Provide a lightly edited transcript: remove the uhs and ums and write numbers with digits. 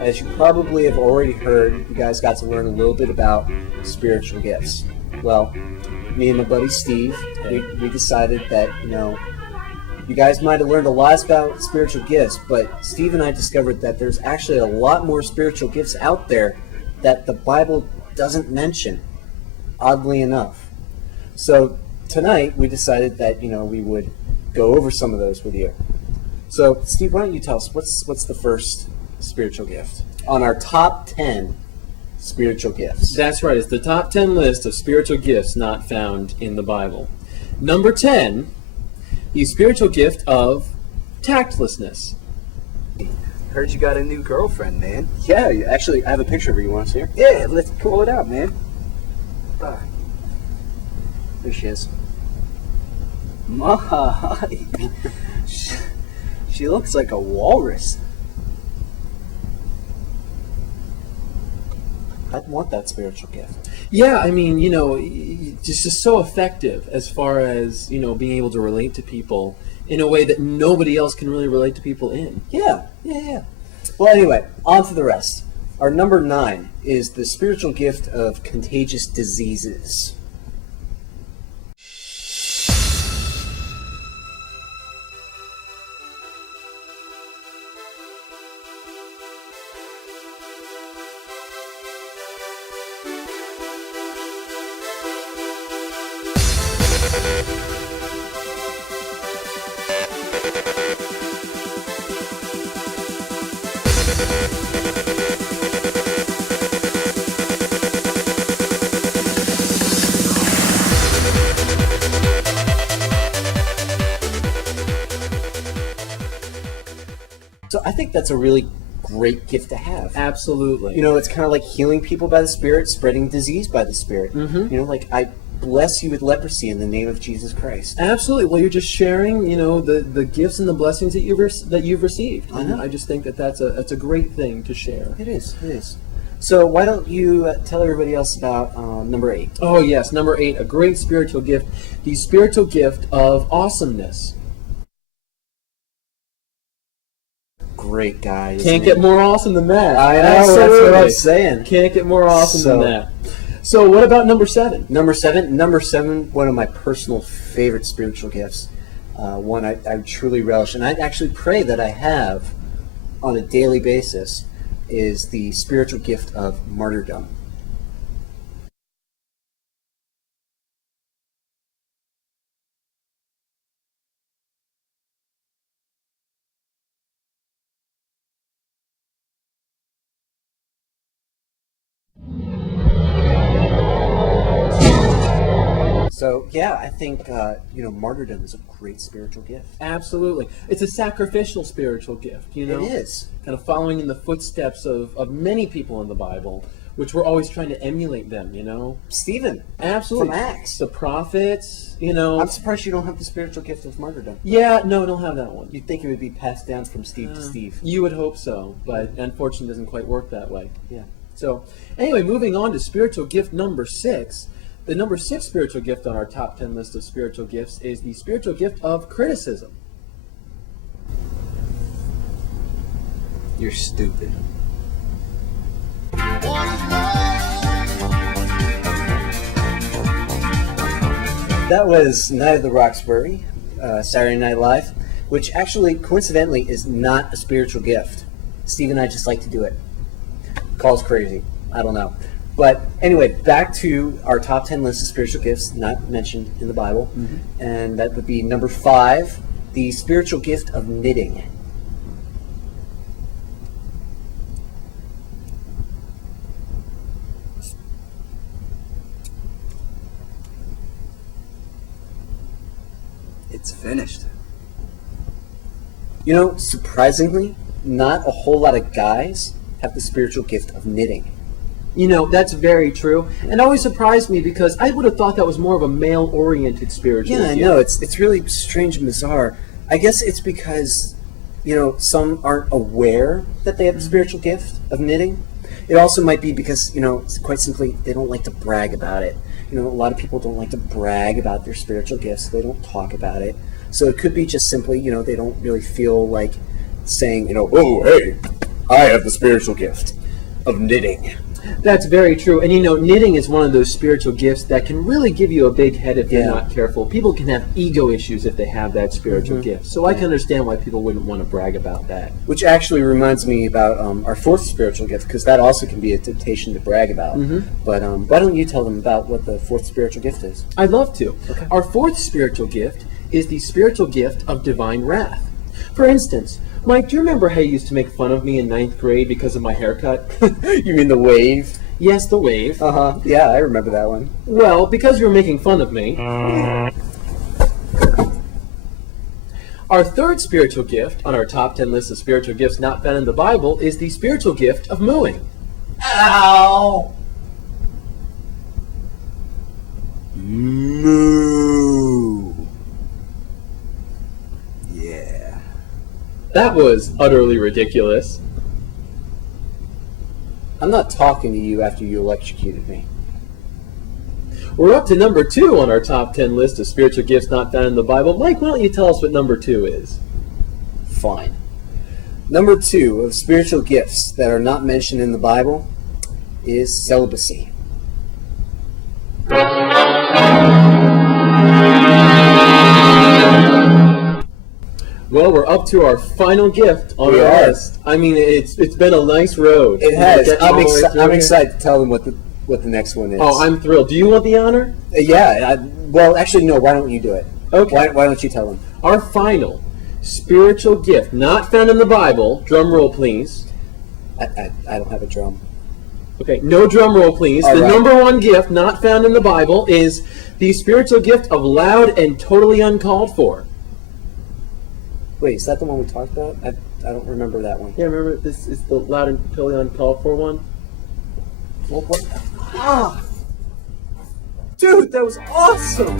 as you probably have already heard, you guys got to learn a little bit about spiritual gifts. Well, me and my buddy Steve, we decided that, you guys might have learned a lot about spiritual gifts, but Steve and I discovered that there's actually a lot more spiritual gifts out there that the Bible doesn't mention, oddly enough. So tonight we decided that, we would go over some of those with you. So Steve, why don't you tell us, what's the first spiritual gift on our top 10 spiritual gifts? That's right. It's the top 10 list of spiritual gifts not found in the Bible. Number 10, the spiritual gift of tactlessness. Heard you got a new girlfriend, man. Yeah, actually, I have a picture of her. You want to see her? Yeah, let's pull it out, man. There she is. My, she looks like a walrus. I'd want that spiritual gift. Yeah, I mean, it's just so effective as far as, being able to relate to people in a way that nobody else can really relate to people in. Yeah. Well, anyway, on to the rest. Our number 9 is the spiritual gift of contagious diseases. So I think that's a really great gift to have. Absolutely. It's kind of like healing people by the Spirit, spreading disease by the Spirit. Mm-hmm. Like I bless you with leprosy in the name of Jesus Christ. Absolutely. Well, you're just sharing, the gifts and the blessings that you've received. Uh-huh. I just think that's a great thing to share. It is. So why don't you tell everybody else about number 8? Oh yes, number 8, a great spiritual gift, the spiritual gift of awesomeness. Great guy. Can't get more awesome than that. I know, Absolutely. that's what I'm saying. Can't get more awesome than that. So what about number 7? Number 7, one of my personal favorite spiritual gifts. One I truly relish, and I actually pray that I have on a daily basis, is the spiritual gift of martyrdom. So, yeah, I think, martyrdom is a great spiritual gift. Absolutely. It's a sacrificial spiritual gift, It is. Kind of following in the footsteps of many people in the Bible, which we're always trying to emulate them, Stephen. Absolutely. From Acts. The prophets, I'm surprised you don't have the spiritual gift of martyrdom. Yeah, no, I don't have that one. You'd think it would be passed down from Steve to Steve. You would hope so, but unfortunately it doesn't quite work that way. Yeah. So, anyway, moving on to spiritual gift number 6. The number 6 spiritual gift on our top 10 list of spiritual gifts is the spiritual gift of criticism. You're stupid. That was Night of the Roxbury, Saturday Night Live, which actually, coincidentally, is not a spiritual gift. Steve and I just like to do it. Calls crazy. I don't know. But anyway, back to our top 10 list of spiritual gifts not mentioned in the Bible. Mm-hmm. And that would be number 5, the spiritual gift of knitting. It's finished. Surprisingly, not a whole lot of guys have the spiritual gift of knitting. That's very true. And always surprised me because I would have thought that was more of a male-oriented spiritual gift. Yeah, I know. It's really strange and bizarre. I guess it's because, some aren't aware that they have the spiritual gift of knitting. It also might be because, quite simply, they don't like to brag about it. A lot of people don't like to brag about their spiritual gifts. So they don't talk about it. So it could be just simply, they don't really feel like saying, oh, hey, I have the spiritual gift of knitting. That's very true. And knitting is one of those spiritual gifts that can really give you a big head if you're not careful. People can have ego issues if they have that spiritual gift. So I can understand why people wouldn't want to brag about that. Which actually reminds me about our fourth spiritual gift, because that also can be a temptation to brag about. But why don't you tell them about what the fourth spiritual gift is? I'd love to. Okay. Our fourth spiritual gift is the spiritual gift of divine wrath. For instance, Mike, do you remember how you used to make fun of me in 9th grade because of my haircut? You mean the wave? Yes, the wave. Uh-huh. Yeah, I remember that one. Well, because you were making fun of me. Our third spiritual gift on our top 10 list of spiritual gifts not found in the Bible is the spiritual gift of mooing. Ow! Moo. Yeah. That was utterly ridiculous. I'm not talking to you after you electrocuted me. We're up to number 2 on our top 10 list of spiritual gifts not found in the Bible. Mike, why don't you tell us what number 2 is? Fine. Number 2 of spiritual gifts that are not mentioned in the Bible is celibacy. Well, we're up to our final gift on We our are. list. I mean, it's been a nice road. It has. Getting all the way through I'm here. excited to tell them what the next one is. Oh, I'm thrilled. Do you want the honor? Well, actually, no. Why don't you do it? Okay. Why don't you tell them? Our final spiritual gift not found in the Bible. Drum roll, please. I don't have a drum. Okay, no drum roll, please. All The right. number 1 gift not found in the Bible is the spiritual gift of loud and totally uncalled for. Wait, is that the one we talked about? I don't remember that one. Yeah, remember this is the loud and totally uncalled for one. Well, what? Ah! Dude, that was awesome!